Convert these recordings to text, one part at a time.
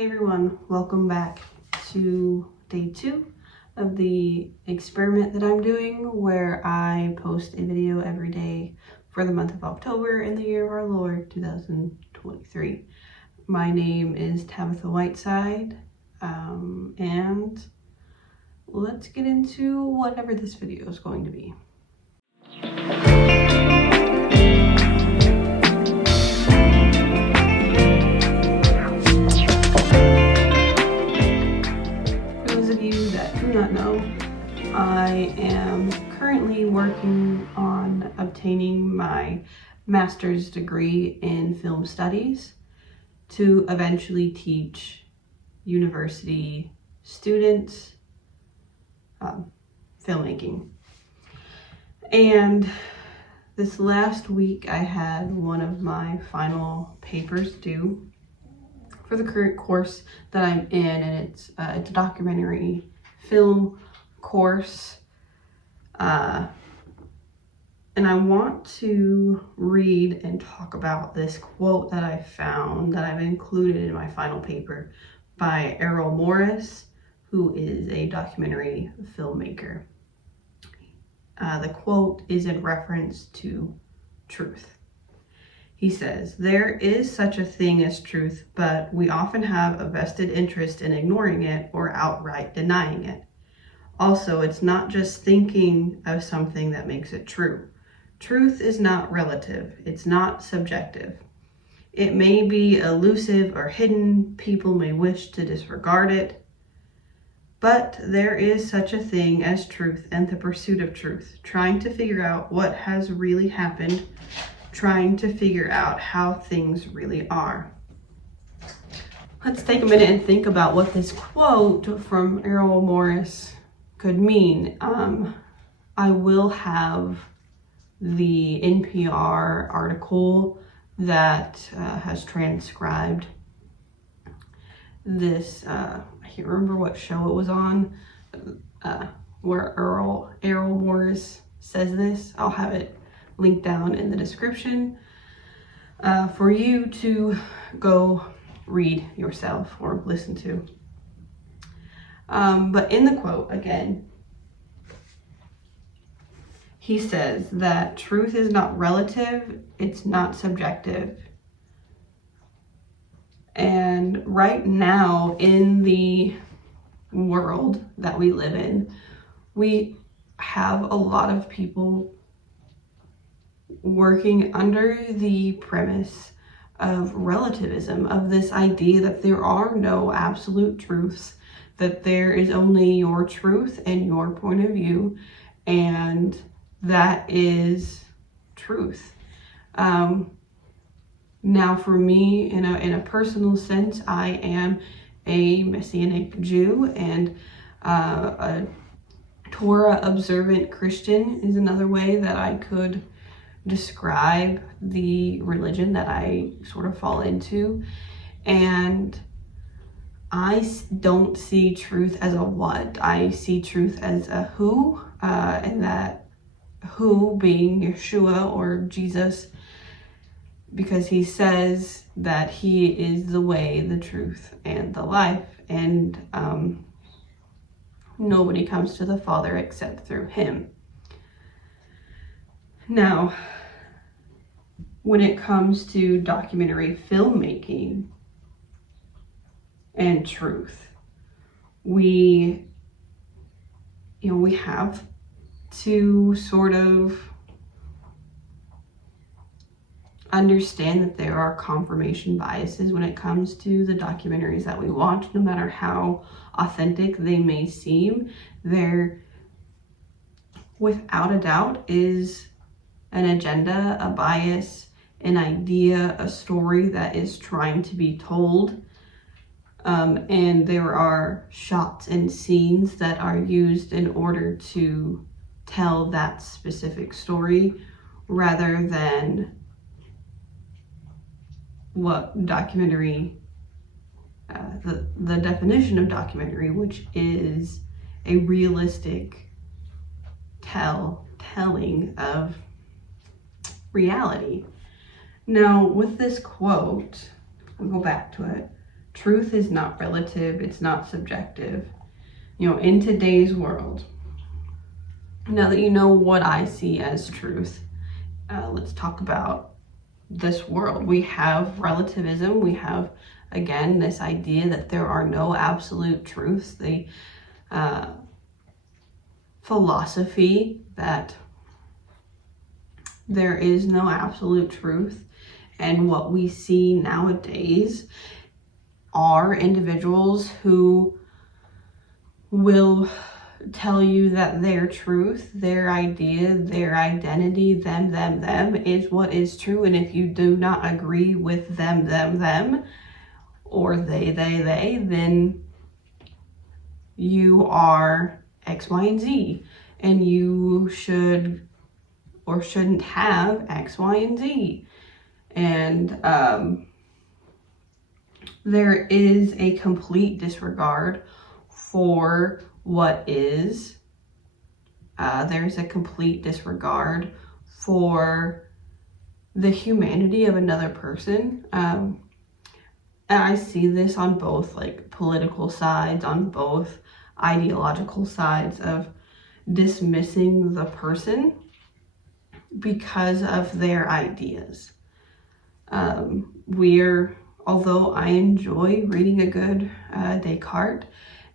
Hey everyone, welcome back to day 2 of the experiment that I'm doing where I post a video every day for the month of October in the year of our Lord 2023. My name is Tabitha Whiteside, and let's get into whatever this video is going to be. Not know, I am currently working on obtaining my master's degree in film studies to eventually teach university students filmmaking. And this last week I had one of my final papers due for the current course that I'm in, and it's a documentary film course, and I want to read and talk about this quote that I found that I've included in my final paper by Errol Morris, who is a documentary filmmaker. The quote is in reference to truth. He says, "There is such a thing as truth, but we often have a vested interest in ignoring it or outright denying it. Also, it's not just thinking of something that makes it true. Truth is not relative. It's not subjective. It may be elusive or hidden. People may wish to disregard it. But there is such a thing as truth and the pursuit of truth, trying to figure out what has really happened, trying to figure out how things really are." Let's take a minute and think about what this quote from Errol Morris could mean. I will have the NPR article that has transcribed this, I can't remember what show it was on, where Errol Morris says this. I'll have it link down in the description for you to go read yourself or listen to. But in the quote, again, he says that truth is not relative, it's not subjective. And right now in the world that we live in, we have a lot of people working under the premise of relativism, of this idea that there are no absolute truths, that there is only your truth and your point of view, and that is truth. Now for me, in a personal sense, I am a Messianic Jew, and a Torah observant Christian is another way that I could describe the religion that I sort of fall into. And I don't see truth as a what. I see truth as a who, and that who being Yeshua or Jesus, because he says that he is the way, the truth, and the life, and nobody comes to the Father except through him. Now, when it comes to documentary filmmaking and truth, we have to sort of understand that there are confirmation biases when it comes to the documentaries that we watch. No matter how authentic they may seem, there without a doubt is an agenda, a bias, an idea, a story that is trying to be told. And there are shots and scenes that are used in order to tell that specific story, rather than what documentary, the definition of documentary, which is a realistic telling of reality. Now, with this quote, we'll go back to it. truth is not relative, it's not subjective. In today's world, now that you know what I see as truth, let's talk about this world. We have relativism. We have, again, this idea that there are no absolute truths. The philosophy that there is no absolute truth. And what we see nowadays are individuals who will tell you that their truth, their idea, their identity, them is what is true. And if you do not agree with them, or they, then you are X, Y, and Z. And you should or shouldn't have X, Y, and Z. And there is a complete disregard for what is. There's a complete disregard for the humanity of another person. And I see this on both political sides, on both ideological sides, of dismissing the person because of their ideas. Although I enjoy reading a good Descartes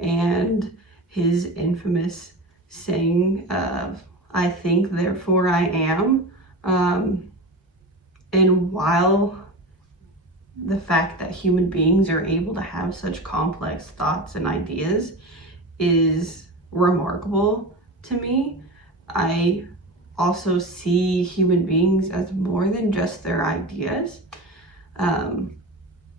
and his infamous saying of, I think, therefore I am. And while the fact that human beings are able to have such complex thoughts and ideas is remarkable to me, I also see human beings as more than just their ideas.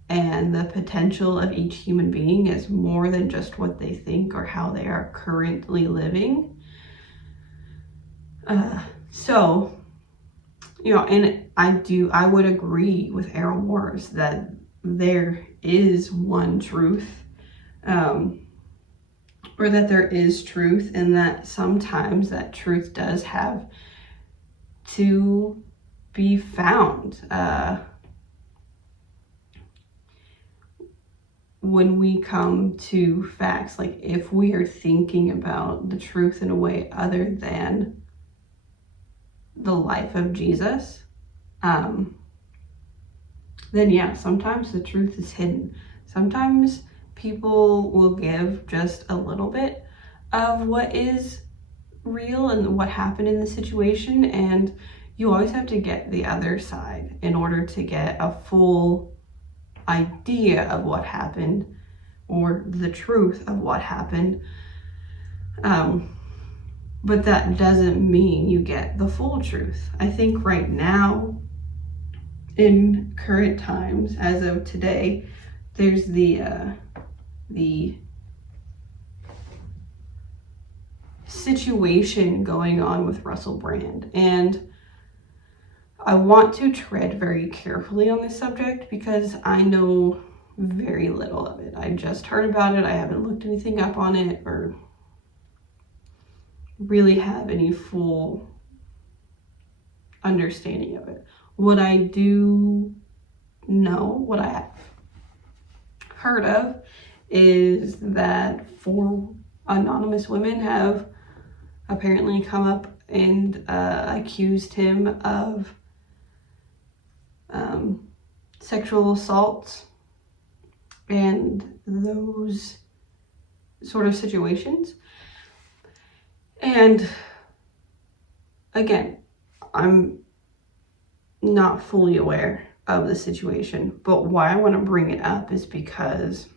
And the potential of each human being is more than just what they think or how they are currently living. And I would agree with Errol Morris that there is one truth, or that there is truth, and that sometimes that truth does have to be found. When we come to facts, if we are thinking about the truth in a way other than the life of Jesus, then yeah, sometimes the truth is hidden. Sometimes people will give just a little bit of what is real and what happened in the situation, and you always have to get the other side in order to get a full idea of what happened, or the truth of what happened. But that doesn't mean you get the full truth. I think right now, in current times, as of today, there's the situation going on with Russell Brand, and I want to tread very carefully on this subject because I know very little of it. I just heard about it. I haven't looked anything up on it or really have any full understanding of it. What I do know, what I have heard of, is that 4 anonymous women have apparently come up and accused him of sexual assaults and those sort of situations. And again, I'm not fully aware of the situation, but why I want to bring it up is because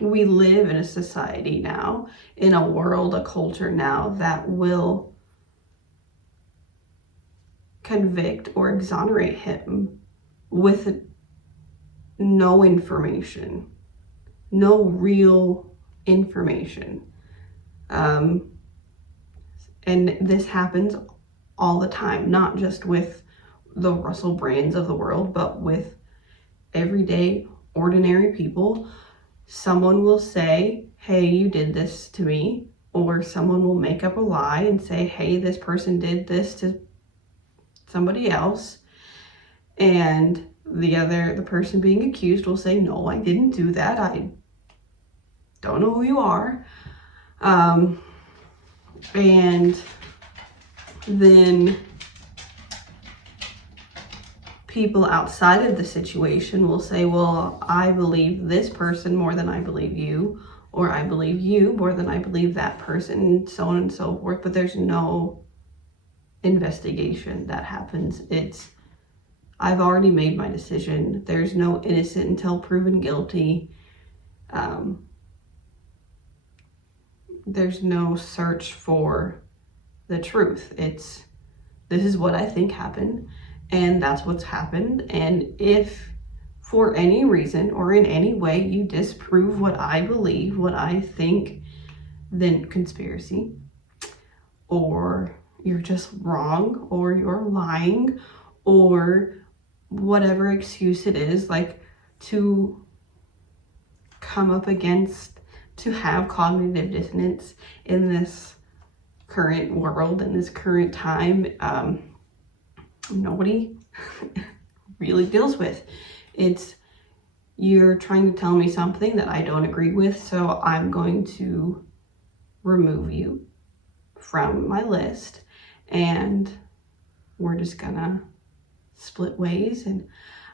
we live in a society now, in a world, a culture now that will convict or exonerate him with no information, no real information. And this happens all the time, not just with the Russell Brands of the world, but with everyday, ordinary people. Someone will say, hey, you did this to me, or someone will make up a lie and say, hey, this person did this to somebody else, and the person being accused will say, no, I didn't do that. I don't know who you are. And then people outside of the situation will say, well, I believe this person more than I believe you, or I believe you more than I believe that person, and so on and so forth. But there's no investigation that happens. I've already made my decision. There's no innocent until proven guilty. There's no search for the truth. This is what I think happened, and that's what's happened. And if for any reason or in any way you disprove what I believe, what I think, then conspiracy, or you're just wrong, or you're lying, or whatever excuse it is, like to come up against, to have cognitive dissonance in this current world, in this current time, nobody really deals with. It's, you're trying to tell me something that I don't agree with, so I'm going to remove you from my list, and we're just gonna split ways, and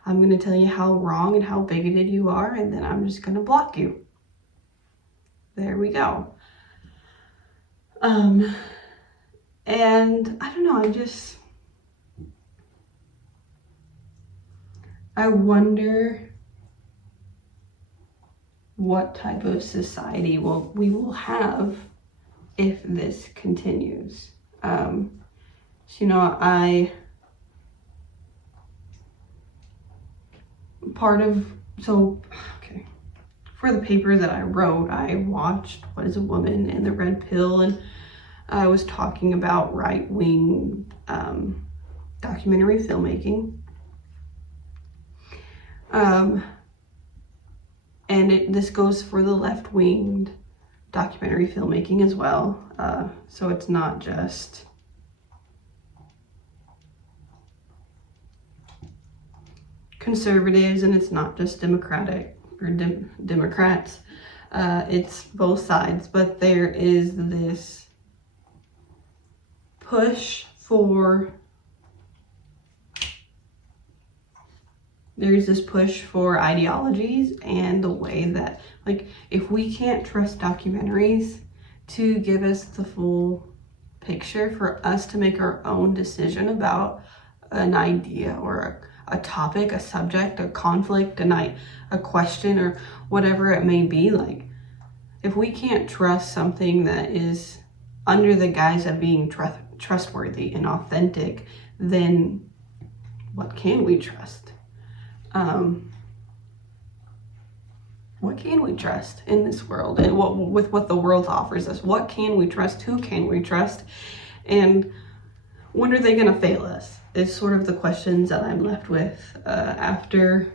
I'm gonna tell you how wrong and how bigoted you are, and then I'm just gonna block you. There we go. And I don't know, I wonder what type of society we will have if this continues. For the paper that I wrote, I watched What is a Woman and the Red Pill, and I was talking about right-wing documentary filmmaking. And this goes for the left-winged documentary filmmaking as well. So it's not just conservatives, and it's not just Democrats. It's both sides, but there is this push for ideologies, and the way that, like, if we can't trust documentaries to give us the full picture, for us to make our own decision about an idea or a topic, a subject, a conflict, a question, or whatever it may be, like, if we can't trust something that is under the guise of being trustworthy and authentic, then what can we trust? What can we trust in this world, and with what the world offers us? What can we trust? Who can we trust? And when are they going to fail us? It's sort of the questions that I'm left with after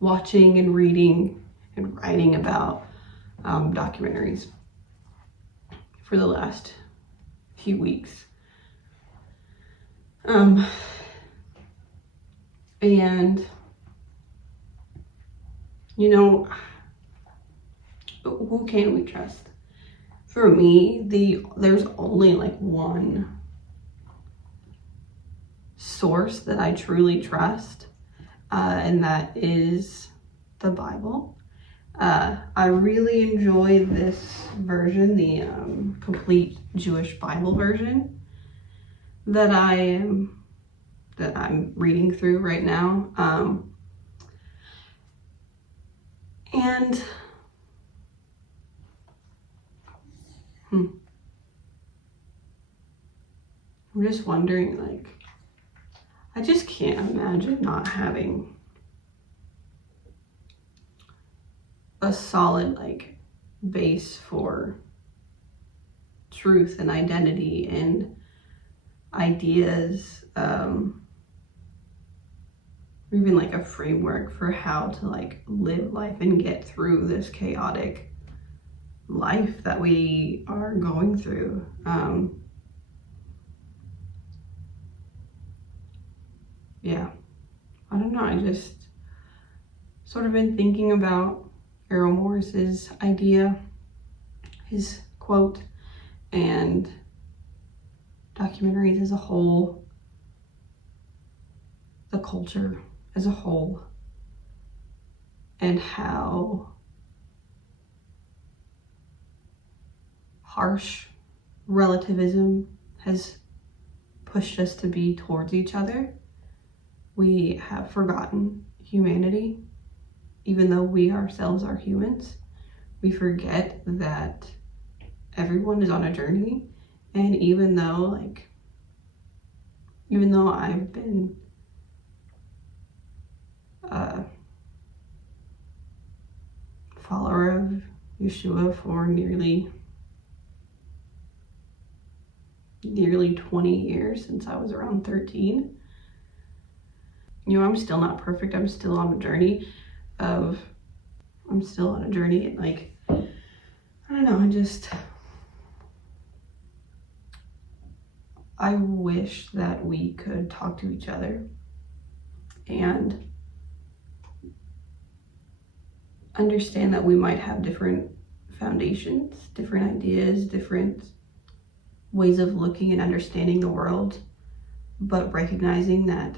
watching and reading and writing about documentaries for the last few weeks. And who can we trust? For me, there's only like one source that I truly trust, and that is the Bible. I really enjoy this version, the complete Jewish Bible version that I'm reading through right now. And I'm just wondering, like, I just can't imagine not having a solid, like, base for truth and identity and ideas, even like a framework for how to, like, live life and get through this chaotic life that we are going through. Yeah, I don't know, sort of been thinking about Errol Morris's idea, his quote, and documentaries as a whole, the culture as a whole, and how harsh relativism has pushed us to be towards each other. We have forgotten humanity, even though we ourselves are humans. We forget that everyone is on a journey, and even though I've been a follower of Yeshua for nearly 20 years, since I was around 13. I'm still not perfect. I'm still on a journey and I don't know, I wish that we could talk to each other and understand that we might have different foundations, different ideas, different ways of looking and understanding the world, but recognizing that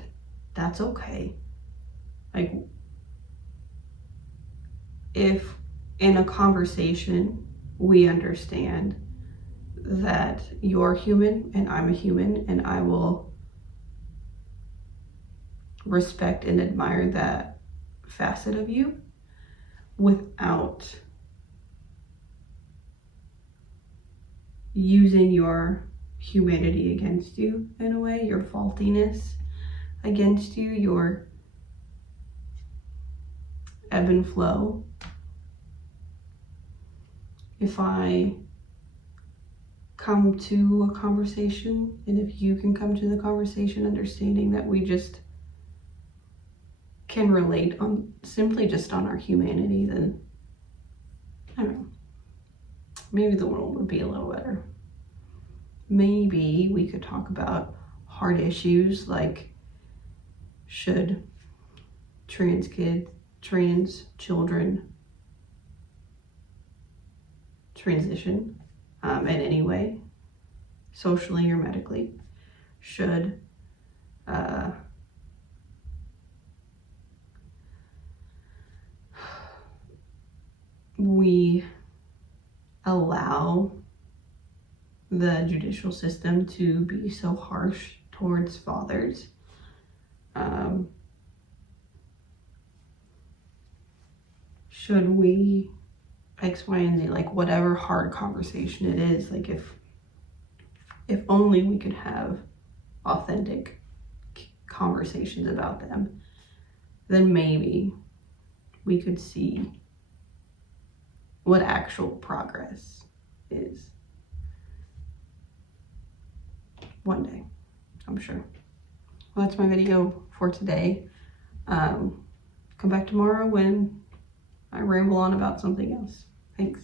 that's okay. If in a conversation we understand that you're human and I'm a human, and I will respect and admire that facet of you without using your humanity against you in a way, your faultiness against you, your ebb and flow. If I come to a conversation, and if you can come to the conversation understanding that we just can relate on simply just on our humanity, then I don't know, maybe the world would be a little better. Maybe we could talk about hard issues like, should trans children transition in any way, socially or medically? Should we allow the judicial system to be so harsh towards fathers? Should we X, Y, and Z, whatever hard conversation it is, if only we could have authentic conversations about them, then maybe we could see what actual progress is. One day, I'm sure. Well, that's my video for today. Come back tomorrow when I ramble on about something else. Thanks.